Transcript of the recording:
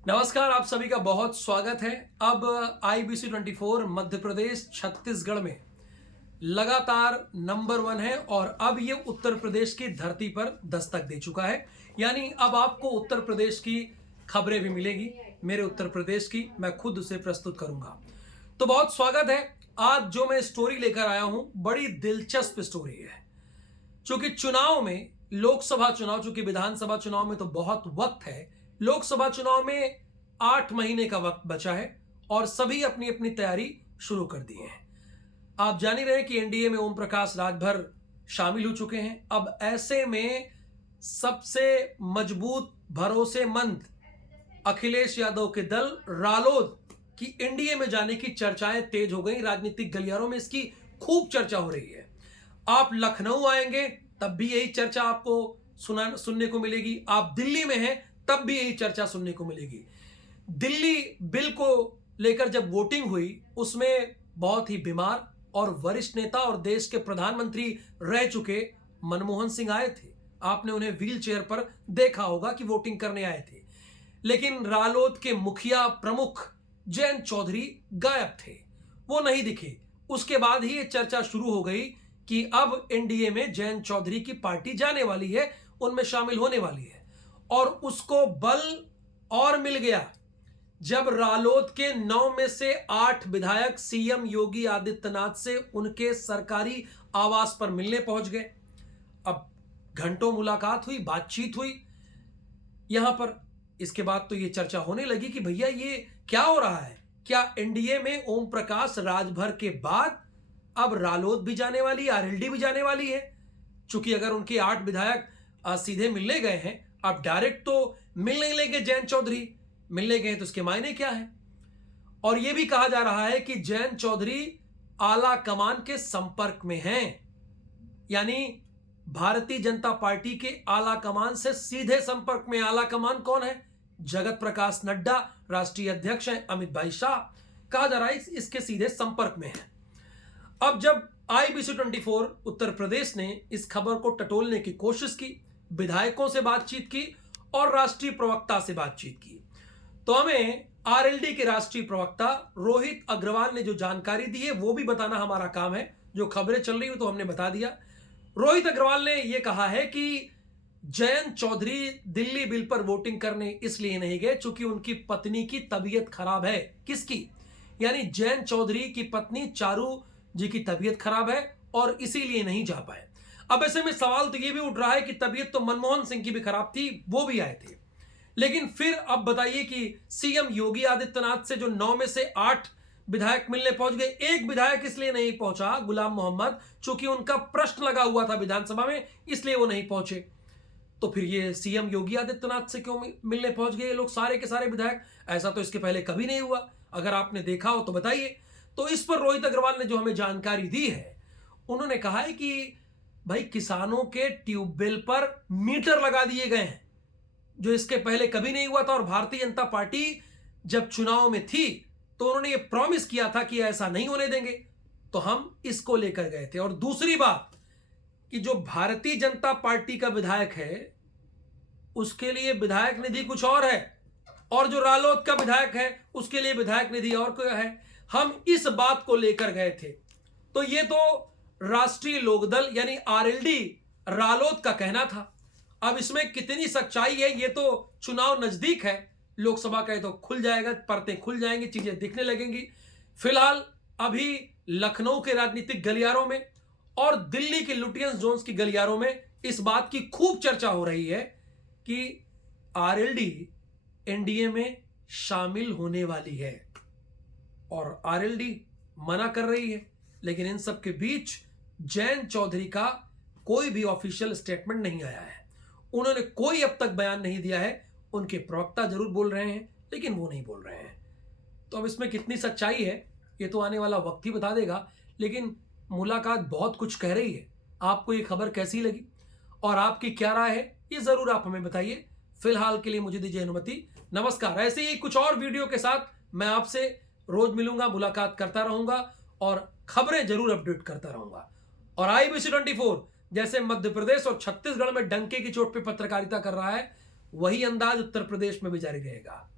नमस्कार, आप सभी का बहुत स्वागत है। अब IBC 24 मध्य प्रदेश छत्तीसगढ़ में लगातार नंबर 1 है और अब ये उत्तर प्रदेश की धरती पर दस्तक दे चुका है। यानी अब आपको उत्तर प्रदेश की खबरें भी मिलेगी, मेरे उत्तर प्रदेश की, मैं खुद उसे प्रस्तुत करूंगा। तो बहुत स्वागत है। आज जो मैं स्टोरी लेकर आया हूं, बड़ी दिलचस्प स्टोरी है। चूंकि चुनाव में, लोकसभा चुनाव, चूंकि विधानसभा चुनाव में तो बहुत वक्त है, लोकसभा चुनाव में 8 महीने का वक्त बचा है और सभी अपनी अपनी तैयारी शुरू कर दी है। आप जान ही रहे हैं कि एनडीए में ओम प्रकाश राजभर शामिल हो चुके हैं। अब ऐसे में सबसे मजबूत, भरोसेमंद अखिलेश यादव के दल रालोद की एनडीए में जाने की चर्चाएं तेज हो गई। राजनीतिक गलियारों में इसकी खूब चर्चा हो रही है। आप लखनऊ आएंगे तब भी यही चर्चा आपको सुनने को मिलेगी। आप दिल्ली में हैं तब भी यही चर्चा सुनने को मिलेगी। दिल्ली बिल को लेकर जब वोटिंग हुई, उसमें बहुत ही बीमार और वरिष्ठ नेता और देश के प्रधानमंत्री रह चुके मनमोहन सिंह आए थे। आपने उन्हें व्हील चेयर पर देखा होगा कि वोटिंग करने आए थे। लेकिन रालोद के मुखिया प्रमुख जयंत चौधरी गायब थे, वो नहीं दिखे। उसके बाद ही ये चर्चा शुरू हो गई कि अब एनडीए में जयंत चौधरी की पार्टी जाने वाली है, उनमें शामिल होने वाली है। और उसको बल और मिल गया जब रालोद के 9 में से 8 विधायक सीएम योगी आदित्यनाथ से उनके सरकारी आवास पर मिलने पहुंच गए। अब घंटों मुलाकात हुई, बातचीत हुई यहां पर। इसके बाद तो ये चर्चा होने लगी कि भैया ये क्या हो रहा है? क्या एनडीए में ओम प्रकाश राजभर के बाद अब रालोद भी जाने वाली, आरएलडी भी जाने वाली है? चूंकि अगर उनके 8 विधायक सीधे मिलने गए हैं, अब डायरेक्ट तो मिल नहीं लेंगे जयंत चौधरी, मिलने गए तो उसके मायने क्या है? और यह भी कहा जा रहा है कि जयंत चौधरी आला कमान के संपर्क में हैं। यानी भारतीय जनता पार्टी के आला कमान से सीधे संपर्क में। आला कमान कौन है? जगत प्रकाश नड्डा राष्ट्रीय अध्यक्ष हैं, अमित भाई शाह, कहा जा रहा है इसके सीधे संपर्क में है। अब जब IBC 24 उत्तर प्रदेश ने इस खबर को टटोलने की कोशिश की, विधायकों से बातचीत की और राष्ट्रीय प्रवक्ता से बातचीत की, तो हमें आरएलडी के राष्ट्रीय प्रवक्ता रोहित अग्रवाल ने जो जानकारी दी है वो भी बताना हमारा काम है। जो खबरें चल रही हो तो हमने बता दिया। रोहित अग्रवाल ने यह कहा है कि जयंत चौधरी दिल्ली बिल पर वोटिंग करने इसलिए नहीं गए चूंकि उनकी पत्नी की तबीयत खराब है। किसकी? यानी जयंत चौधरी की पत्नी चारू जी की तबीयत खराब है और इसीलिए नहीं जा पाए। अब ऐसे में सवाल तो यह भी उठ रहा है कि तबीयत तो मनमोहन सिंह की भी खराब थी, वो भी आए थे। लेकिन फिर अब बताइए कि सीएम योगी आदित्यनाथ से जो 9 में से 8 विधायक मिलने पहुंच गए, एक विधायक इसलिए नहीं पहुंचा, गुलाम मोहम्मद, चूंकि उनका प्रश्न लगा हुआ था विधानसभा में, इसलिए वो नहीं पहुंचे। तो फिर ये सीएम योगी आदित्यनाथ से क्यों मिलने पहुंच गए ये लोग, सारे के सारे विधायक? ऐसा तो इसके पहले कभी नहीं हुआ। अगर आपने देखा हो तो बताइए। तो इस पर रोहित अग्रवाल ने जो हमें जानकारी दी है, उन्होंने कहा है कि भाई किसानों के ट्यूबवेल पर मीटर लगा दिए गए हैं, जो इसके पहले कभी नहीं हुआ था। और भारतीय जनता पार्टी जब चुनाव में थी तो उन्होंने ये प्रॉमिस किया था कि ऐसा नहीं होने देंगे, तो हम इसको लेकर गए थे। और दूसरी बात कि जो भारतीय जनता पार्टी का विधायक है उसके लिए विधायक निधि कुछ और है, और जो रालोद का विधायक है उसके लिए विधायक निधि और क्या है। हम इस बात को लेकर गए थे। तो ये तो राष्ट्रीय लोकदल यानी आरएलडी रालोद का कहना था। अब इसमें कितनी सच्चाई है ये तो चुनाव नजदीक है, लोकसभा का, ये तो खुल जाएगा, परतें खुल जाएंगी, चीजें दिखने लगेंगी। फिलहाल अभी लखनऊ के राजनीतिक गलियारों में और दिल्ली के लुटियंस जोन्स की गलियारों में इस बात की खूब चर्चा हो रही है कि आरएलडी एनडीए में शामिल होने वाली है और आरएलडी मना कर रही है। लेकिन इन सब के बीच जयंत चौधरी का कोई भी ऑफिशियल स्टेटमेंट नहीं आया है। उन्होंने कोई अब तक बयान नहीं दिया है। उनके प्रवक्ता जरूर बोल रहे हैं लेकिन वो नहीं बोल रहे हैं। तो अब इसमें कितनी सच्चाई है ये तो आने वाला वक्त ही बता देगा। लेकिन मुलाकात बहुत कुछ कह रही है। आपको ये खबर कैसी लगी और आपकी क्या राय है ये जरूर आप हमें बताइए। फिलहाल के लिए मुझे दीजिए अनुमति। नमस्कार। ऐसे ही कुछ और वीडियो के साथ मैं आपसे रोज मिलूंगा, मुलाकात करता रहूंगा और खबरें जरूर अपडेट करता रहूंगा। और IBC 24 जैसे मध्य प्रदेश और छत्तीसगढ़ में डंके की चोट पे पत्रकारिता कर रहा है, वही अंदाज उत्तर प्रदेश में भी जारी रहेगा।